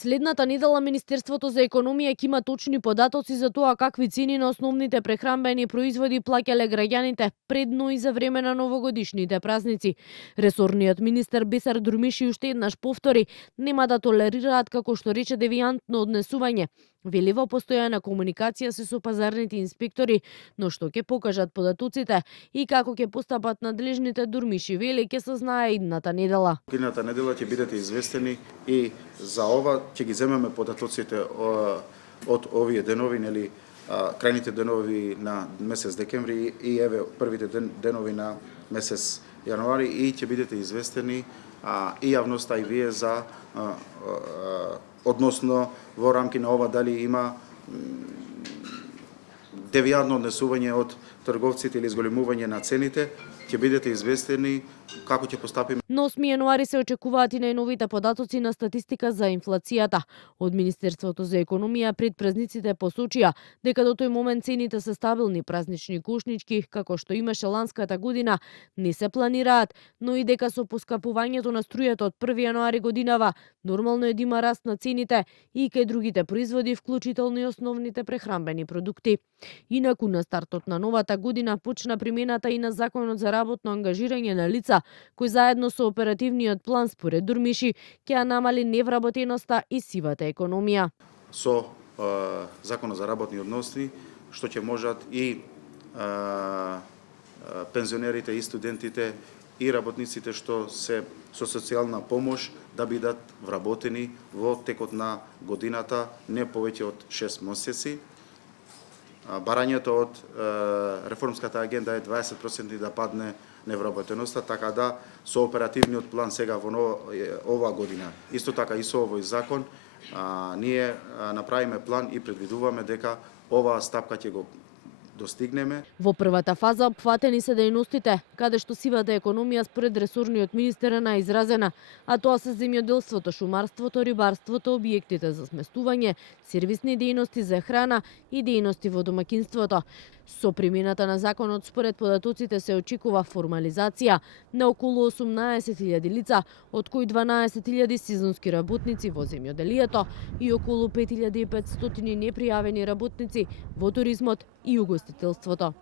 Следната недела Министерството за економија ќе има точни податоци за тоа какви цени на основните прехранбени производи плаќале граѓаните предно и за време на новогодишните празници. Ресорниот министер Бесар Дурмиши уште еднаш повтори нема да толерираат, како што рече, девијантно однесување. Вели во постојана комуникација се со пазарните инспектори, но што ќе покажат податоците и како ќе постапат надлежните, Дурмиши вели ќе се знае идната недела. Идната недела ќе бидете известени и за ова ќе ги земеме податоците од овие денови, нели крајните денови на месец декември и еве првите денови на месец јануари и ќе бидете известени и јавноста и вие за односно во рамки на ова дали има девијантно однесување од трговците или зголемување на цените, ќе бидете известени како ќе постапиме. На 8 јануари се очекуваат и најновите податоци на статистика за инфлацијата. Од Министерството за економија пред празниците посочија дека до тој момент цените се стабилни, празнични кошнички, како што имаше ланската година, не се планираат, но и дека со поскапувањето на струјата од 1 јануари годинава нормално е да има раст на цените и кај другите производи, вклучително и основните прехранбени продукти. Инаку на стартот на новата година почна примената и на Законот за работно ангажирање на лица, кој заедно со оперативниот план според Дурмиши ќе ја намали невработеноста и сивата економија. Со Законот за работни односи, што ќе можат и пензионерите и студентите и работниците што се со социјална помош да бидат вработени во текот на годината не повеќе од 6 месеци. Барањето од реформската агенда е 20% да падне невработеноста, така да со оперативниот план сега во ова година, исто така и со овој закон, ние направиме план и предвидуваме дека оваа стапка ќе го достигнеме. Во првата фаза опфатени се дејностите, каде што сивата економија според ресорниот министер е најизразена, а тоа се земјоделството, шумарството, рибарството, објектите за сместување, сервисни дејности за храна и дејности во домаќинството. Со примената на законот според податоците се очекува формализација на околу 18.000 лица, од кои 12.000 сезонски работници во земјоделието и околу 5.500 непријавени работници во туризмот и угостителството.